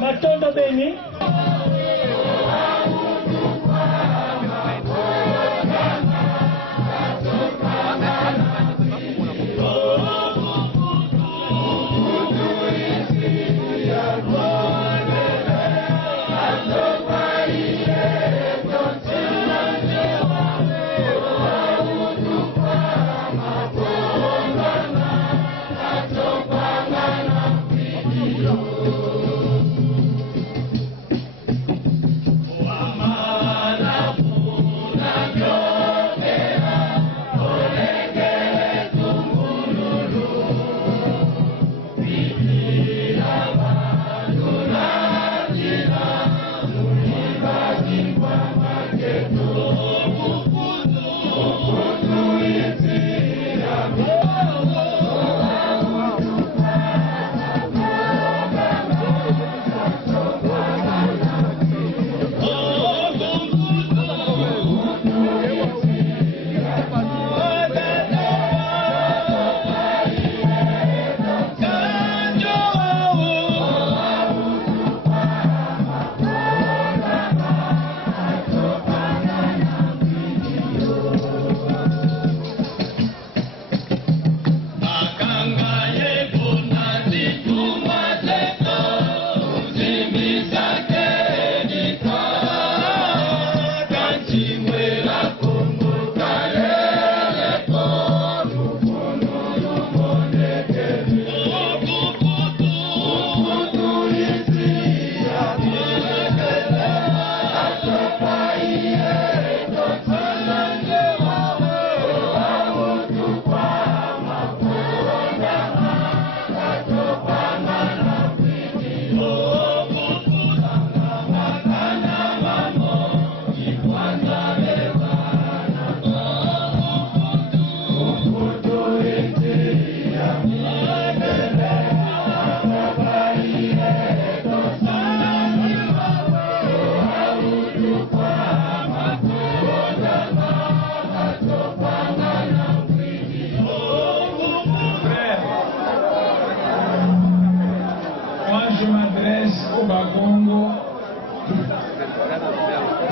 Matondo Beni.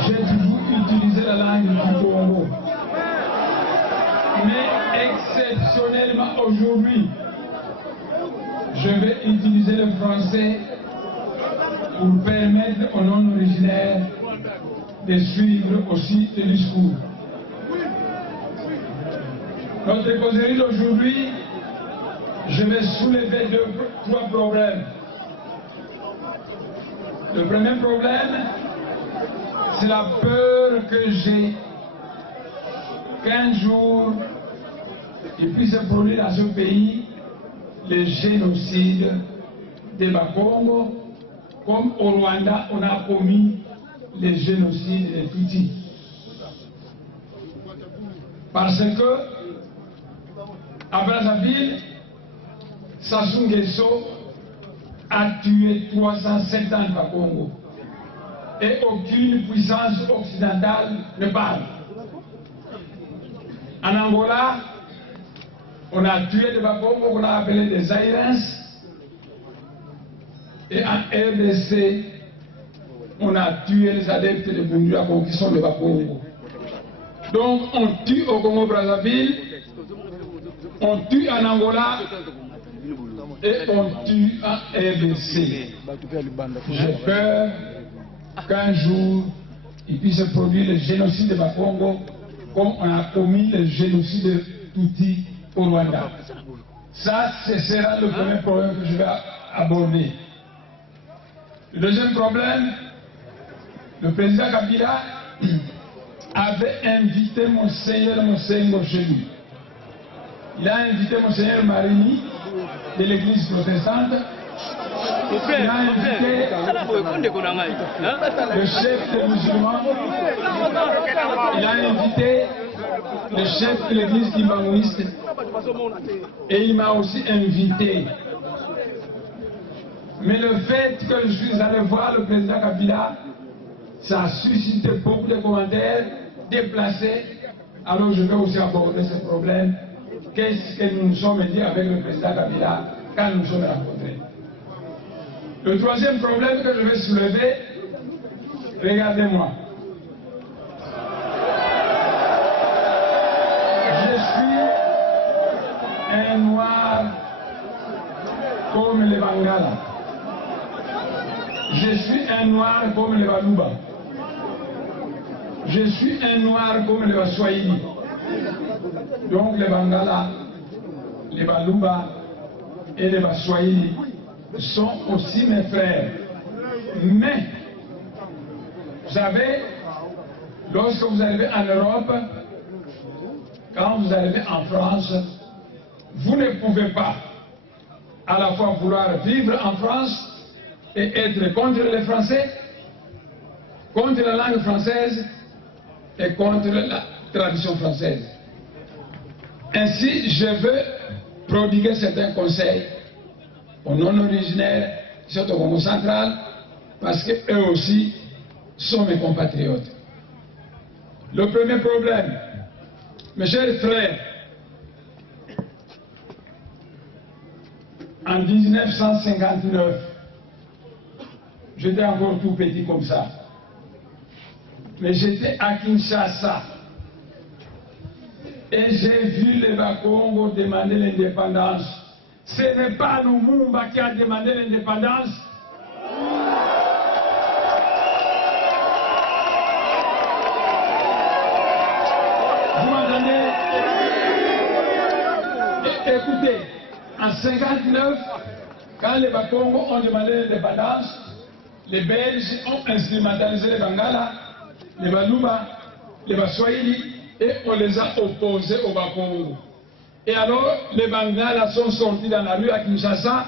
J'ai toujours utilisé la langue du Congo. Mais exceptionnellement aujourd'hui, je vais utiliser le français pour permettre aux non-originaires de suivre aussi le discours. Notre causerie d'aujourd'hui, je vais soulever trois problèmes. Le premier problème, c'est la peur que j'ai qu'un jour, il puisse se produire dans ce pays le génocide des Bakongo, comme au Rwanda, on a commis le génocide des Tutsis. Parce que, à Brazzaville, Sassou Nguesso a tué 370 Bakongo. Et aucune puissance occidentale ne parle. En Angola, on a tué des Bakongo qu'on a appelés des Zaïrens. Et en RDC, on a tué les adeptes de Bundua qui sont les Bakongo. Donc on tue au Congo-Brazzaville, on tue en Angola et on tue en RDC. J'ai peur qu'un jour, il puisse se produire le génocide de Bakongo comme on a commis le génocide de Tutsi au Rwanda. Ça, ce sera le premier problème que je vais aborder. Le deuxième problème, le président Kabila avait invité Monseigneur Mosengo chez lui. Il a invité Monseigneur Marini de l'église protestante. Il a invité le chef des musulmans. Il a invité le chef de l'église kimbanguiste. Et il m'a aussi invité. Mais le fait que je suis allé voir le président Kabila, ça a suscité beaucoup de commentaires déplacés. Alors je vais aussi aborder ce problème. Qu'est-ce que nous nous sommes dit avec le président Kabila quand nous nous sommes rencontrés? Le troisième problème que je vais soulever, regardez-moi. Je suis un noir comme les Bangala. Je suis un noir comme les Baluba. Je suis un noir comme les Baswahili. Donc les Bangala, les Baluba et les Baswahili sont aussi mes frères. Mais, vous savez, lorsque vous arrivez en Europe, quand vous arrivez en France, vous ne pouvez pas à la fois vouloir vivre en France et être contre les Français, contre la langue française et contre la tradition française. Ainsi, je veux prodiguer certains conseils aux non-originaires, surtout au Congo central, parce qu'eux aussi sont mes compatriotes. Le premier problème, mes chers frères, en 1959, j'étais encore tout petit comme ça, mais j'étais à Kinshasa et j'ai vu les Bakongo demander l'indépendance. Ce n'est pas Lumumba qui a demandé l'indépendance. Vous m'entendez? Écoutez, en 1959, quand les Bakongo ont demandé l'indépendance, les Belges ont instrumentalisé les Bangala, les Baluba, les Baswahili, et on les a opposés aux Bakongo. Et alors, les Bangala sont sortis dans la rue à Kinshasa,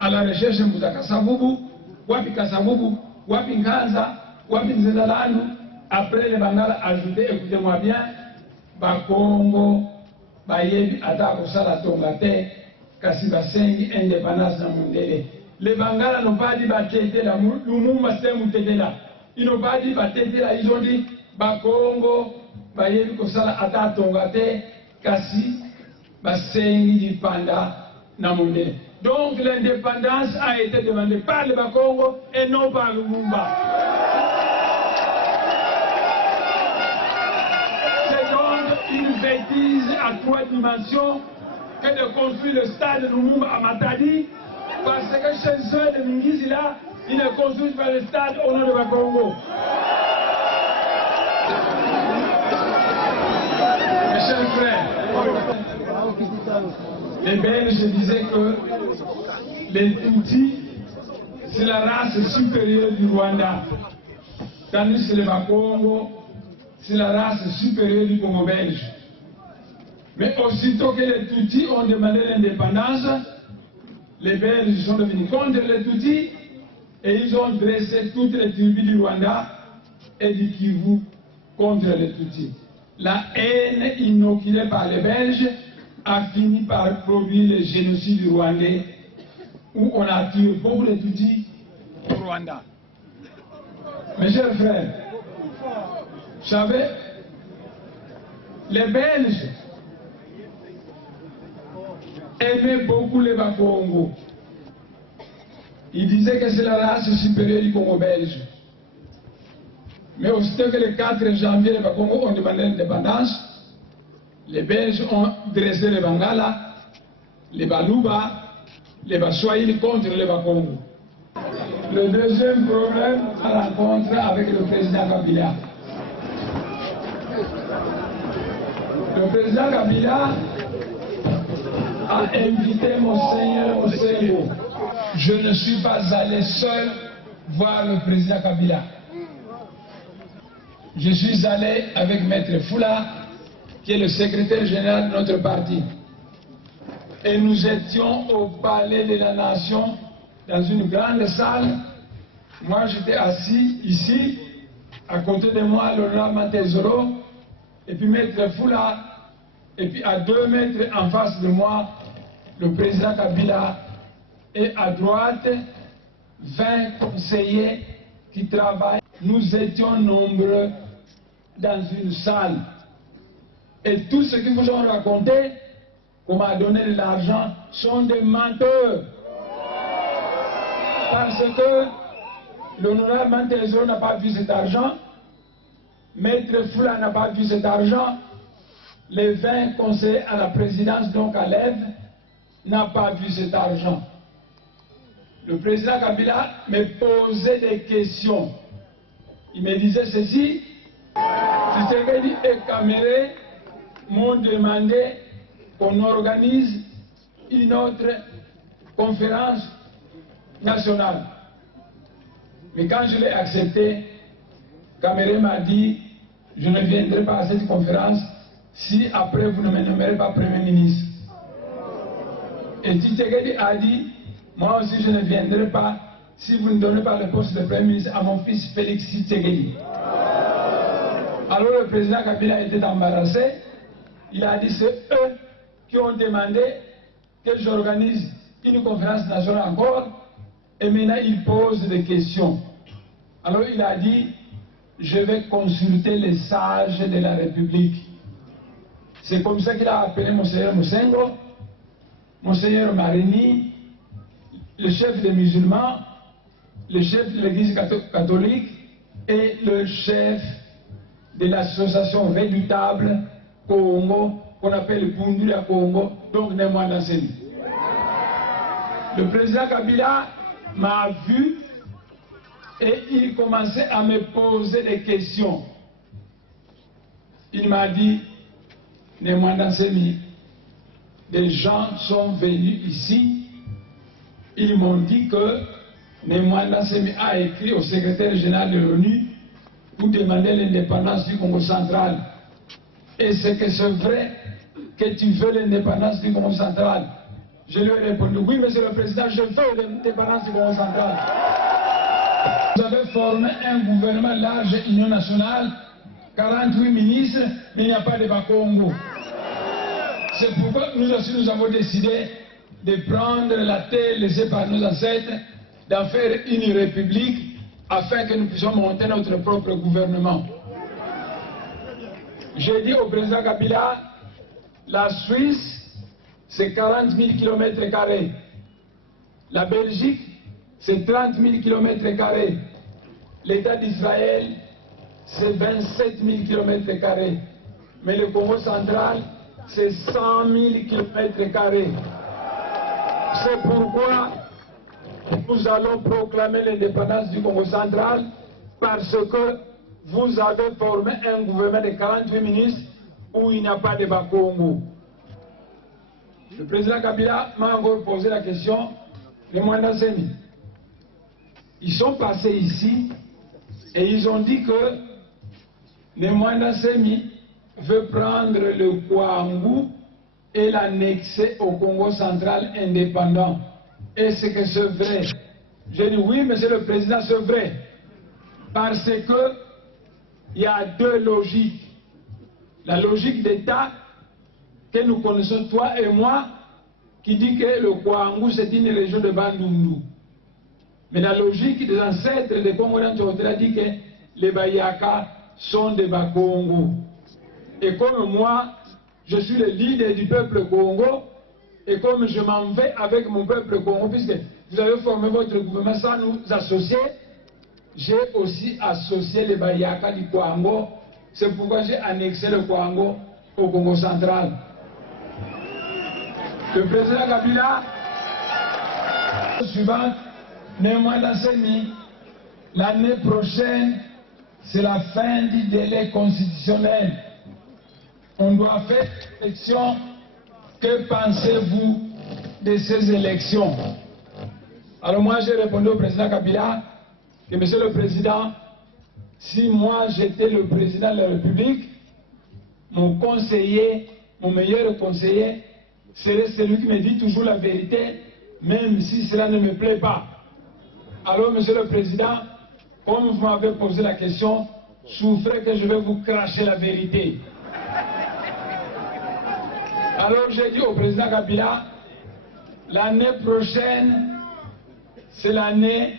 à la recherche de Moutaka Savubu, wapi Kasavubu, wapi Nkanza, wapi Nzendalandu. Après les Bangala ajouté, écoutez-moi bien, Bakongo, Bayebi, Atako Salatonga, kasi basengi indépendance na Mundele. Les Bangala n'ont pas dit batete la Lumumba c'est Mutedela. Ils n'ont pas dit batete la, ils ont dit Bakongo, Bayebi Kosala Atatonga, kasi basengi di panda na Mundele. Donc l'indépendance a été demandée par le Bakongo et non par Lumumba. Une bêtise à 3 dimensions que de construire le stade de Lumumba à Matadi, parce que chez eux, les Mingizi là, ils ne construisent pas le stade au nom de Bakongo. Mes chers frères, les Belges disaient que les Tutsis, c'est la race supérieure du Rwanda, tandis que les Bakongo, c'est la race supérieure du Congo belge. Mais aussitôt que les Tutsis ont demandé l'indépendance, les Belges sont devenus contre les Tutsis et ils ont dressé toutes les tribus du Rwanda et du Kivu contre les Tutsis. La haine inoculée par les Belges a fini par produire le génocide du Rwandais où on a tué beaucoup de Tutsis au Rwanda. Mes chers frères, vous savez, les Belges aimaient beaucoup les Bakongo. Ils disaient que c'est la race supérieure du Congo belge. Mais aussitôt que le 4 janvier, les Bakongo ont demandé l'indépendance, les Belges ont dressé les Bangala, les Baluba, les Baswahili contre les Bakongo. Le deuxième problème, la rencontre avec le président Kabila. Le président Kabila a invité Monseigneur Osengo. Je ne suis pas allé seul voir le président Kabila. Je suis allé avec Maître Foula, qui est le secrétaire général de notre parti. Et nous étions au Palais de la Nation, dans une grande salle. Moi, j'étais assis ici, à côté de moi, l'honorable Matezoro, et puis Maître Foula, et puis à 2 mètres en face de moi, le président Kabila, et à droite, 20 conseillers qui travaillent. Nous étions nombreux dans une salle. Et tous ceux qui vous ont raconté qu'on m'a donné de l'argent sont des menteurs. Parce que l'honorable Matezoro n'a pas vu cet argent, Maître Foula n'a pas vu cet argent, les 20 conseillers à la présidence, donc à l'aide, n'a pas vu cet argent. Le président Kabila me posait des questions. Il me disait ceci, Tshisekedi et Kamere m'ont demandé qu'on organise une autre conférence nationale. Mais quand je l'ai accepté, Kamere m'a dit, je ne viendrai pas à cette conférence si après vous ne me nommerez pas Premier ministre. Et Tshisekedi a dit, moi aussi je ne viendrai pas si vous ne donnez pas le poste de Premier ministre à mon fils Félix Tshisekedi. Alors le président Kabila était embarrassé. Il a dit, c'est eux qui ont demandé que j'organise une conférence nationale encore. Et maintenant il pose des questions. Alors il a dit, je vais consulter les sages de la République. C'est comme ça qu'il a appelé Monseigneur Mosengo, Monseigneur Marini, le chef des musulmans, le chef de l'église catholique et le chef de l'association redoutable Congo, qu'on appelle Pundula Congo, donc Némoine Danseni. Le président Kabila m'a vu et il commençait à me poser des questions. Il m'a dit, Némoine Danseni, des gens sont venus ici, ils m'ont dit que Némoine Danseni a écrit au secrétaire général de l'ONU pour demander l'indépendance du Congo central. Et c'est que c'est vrai que tu veux l'indépendance du Congo central. Je lui ai répondu, oui, monsieur le président, je veux l'indépendance du Congo central. former un gouvernement large, union nationale, 48 ministres, mais il n'y a pas de Bas-Congo. C'est pourquoi nous aussi nous avons décidé de prendre la terre laissée par nos ancêtres, d'en faire une république afin que nous puissions monter notre propre gouvernement. J'ai dit au président Kabila, la Suisse, c'est 40 000 km². La Belgique, c'est 30 000 km². L'État d'Israël, c'est 27 000 km². Mais le Congo central, c'est 100 000 km². C'est pourquoi nous allons proclamer l'indépendance du Congo central, parce que vous avez formé un gouvernement de 48 ministres où il n'y a pas de Bas-Congo. Le président Kabila m'a encore posé la question de Mwanda Semi. Ils sont passés ici et ils ont dit que le Mwanda Semi veut prendre le Kwangu et l'annexer au Congo central indépendant. Est-ce que c'est vrai? J'ai dit oui, monsieur le président, c'est vrai. Parce que il y a deux logiques. La logique d'État que nous connaissons, toi et moi, qui dit que le Kwangu c'est une région de Bandundu. Mais la logique des ancêtres des Congolais dit que les Bayaka sont des Bas-Congo. Et comme moi, je suis le leader du peuple Congo, et comme je m'en vais avec mon peuple Congo, puisque vous avez formé votre gouvernement sans nous associer, j'ai aussi associé les Bayaka du Kwango. C'est pourquoi j'ai annexé le Kwango au Congo central. Le président Kabila, suivant, Mwanda Semi, l'année prochaine, c'est la fin du délai constitutionnel. On doit faire des élections. Que pensez-vous de ces élections? Alors moi, j'ai répondu au président Kabila que, monsieur le président, si moi j'étais le président de la République, mon conseiller, mon meilleur conseiller, serait celui qui me dit toujours la vérité, même si cela ne me plaît pas. Alors, monsieur le président, comme vous m'avez posé la question, souffrez que je vais vous cracher la vérité. Alors j'ai dit au président Kabila, l'année prochaine, c'est l'année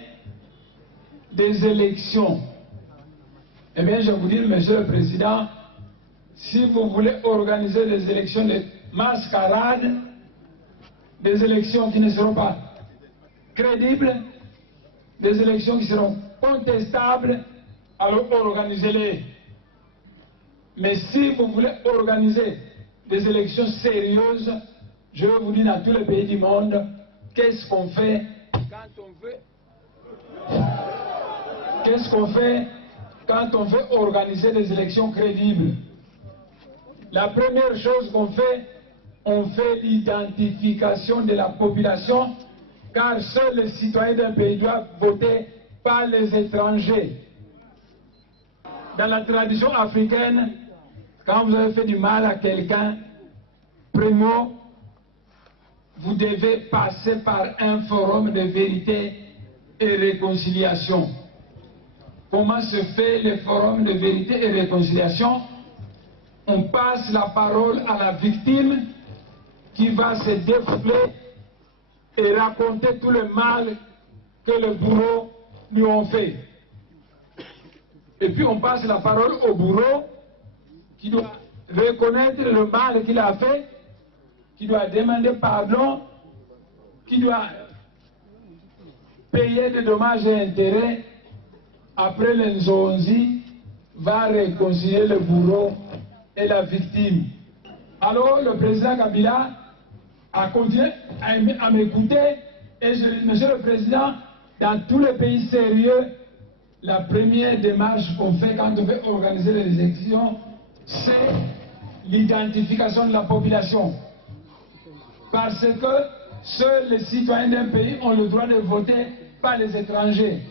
des élections. Eh bien, je vais vous dire, monsieur le président, si vous voulez organiser des élections de mascarade, des élections qui ne seront pas crédibles, des élections qui seront contestables, alors organisez-les. Mais si vous voulez organiser des élections sérieuses, je vais vous dire dans tous les pays du monde, qu'est-ce qu'on fait quand on veut organiser des élections crédibles? La première chose qu'on fait, on fait l'identification de la population, car seuls les citoyens d'un pays doivent voter, pas les étrangers. Dans la tradition africaine, quand vous avez fait du mal à quelqu'un, primo, vous devez passer par un forum de vérité et réconciliation. Comment se fait le forum de vérité et réconciliation? On passe la parole à la victime qui va se défouler et raconter tout le mal que les bourreaux lui ont fait. Et puis on passe la parole au bourreau qui doit reconnaître le mal qu'il a fait, qui doit demander pardon, qui doit payer des dommages et intérêts. Après, l'Nzonzi va réconcilier le bourreau et la victime. Alors le président Kabila a continué à m'écouter et je dis, monsieur le président, dans tous les pays sérieux, la première démarche qu'on fait quand on veut organiser les élections, c'est l'identification de la population. Parce que seuls les citoyens d'un pays ont le droit de voter, pas les étrangers.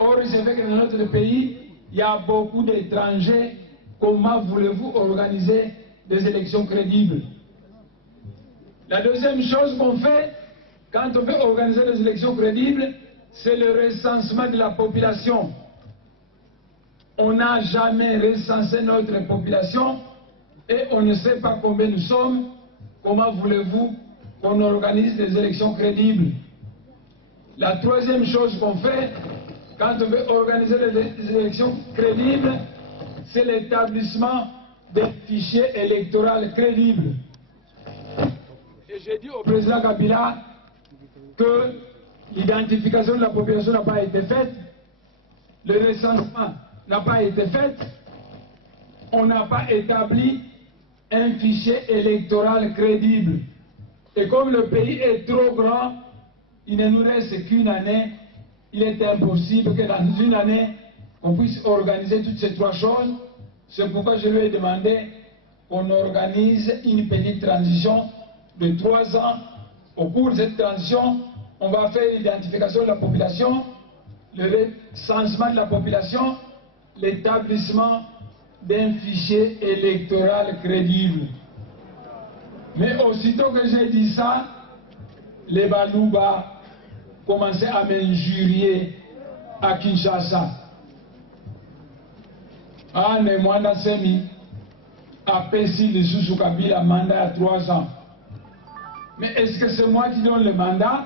Or, il se fait que dans notre pays, il y a beaucoup d'étrangers. Comment voulez-vous organiser des élections crédibles? La deuxième chose qu'on fait, quand on veut organiser des élections crédibles, c'est le recensement de la population. on n'a jamais recensé notre population et on ne sait pas combien nous sommes. Comment voulez-vous qu'on organise des élections crédibles? La troisième chose qu'on fait, quand on veut organiser des élections crédibles, c'est l'établissement des fichiers électoraux crédibles. Et j'ai dit au président Kabila que l'identification de la population n'a pas été faite, le recensement n'a pas été fait, on n'a pas établi un fichier électoral crédible. Et comme le pays est trop grand, il ne nous reste qu'une année. Il est impossible que dans une année, on puisse organiser toutes ces trois choses. C'est pourquoi je lui ai demandé qu'on organise une petite transition de 3 ans. Au cours de cette transition, on va faire l'identification de la population, le recensement de la population, l'établissement d'un fichier électoral crédible. Mais aussitôt que j'ai dit ça, les Balouba commençaient à m'injurier à Kinshasa. Ah, mais moi, Nassemi a payé le sous Kabila mandat à 3 ans. Mais est-ce que c'est moi qui donne le mandat?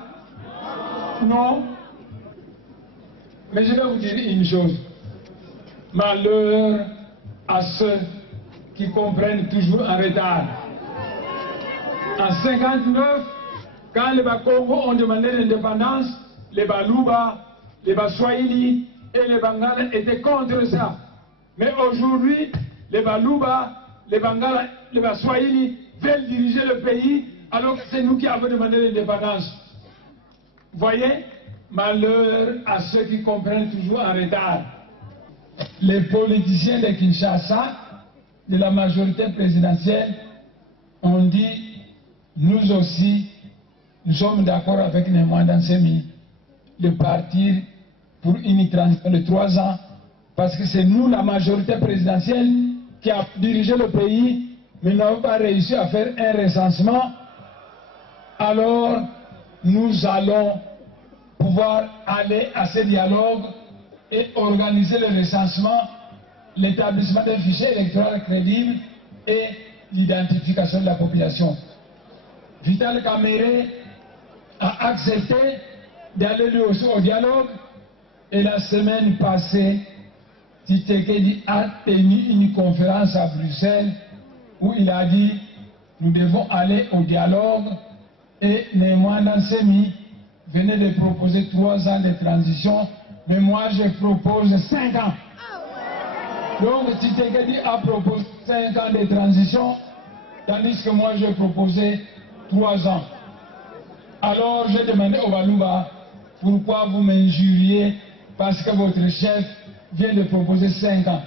Non. Mais je vais vous dire une chose. Malheur à ceux qui comprennent toujours en retard. En 1959, quand les Bakongo ont demandé l'indépendance, les Balouba, les Baswahili et les Bangala étaient contre ça. Mais aujourd'hui, les Balouba, les Bangala, les Baswahili veulent diriger le pays alors que c'est nous qui avons demandé l'indépendance. Voyez, malheur à ceux qui comprennent toujours en retard. Les politiciens de Kinshasa, de la majorité présidentielle, ont dit, nous aussi, nous sommes d'accord avec Némoine Nsemi de partir pour une transition de 3 ans, parce que c'est nous, la majorité présidentielle, qui a dirigé le pays, mais nous n'avons pas réussi à faire un recensement. Alors, nous allons pouvoir aller à ce dialogue et organiser le recensement, l'établissement d'un fichier électoral crédible et l'identification de la population. Vital Kamerhe a accepté d'aller lui aussi au dialogue et la semaine passée, Tshisekedi a tenu une conférence à Bruxelles où il a dit nous devons aller au dialogue et Némoine Nsemi venait de proposer 3 ans de transition, mais moi je propose 5 ans. Donc Tshisekedi a proposé 5 ans de transition, tandis que moi j'ai proposé 3 ans. Alors j'ai demandé au Balouba, pourquoi vous m'injuriez parce que votre chef vient de proposer 5 ans.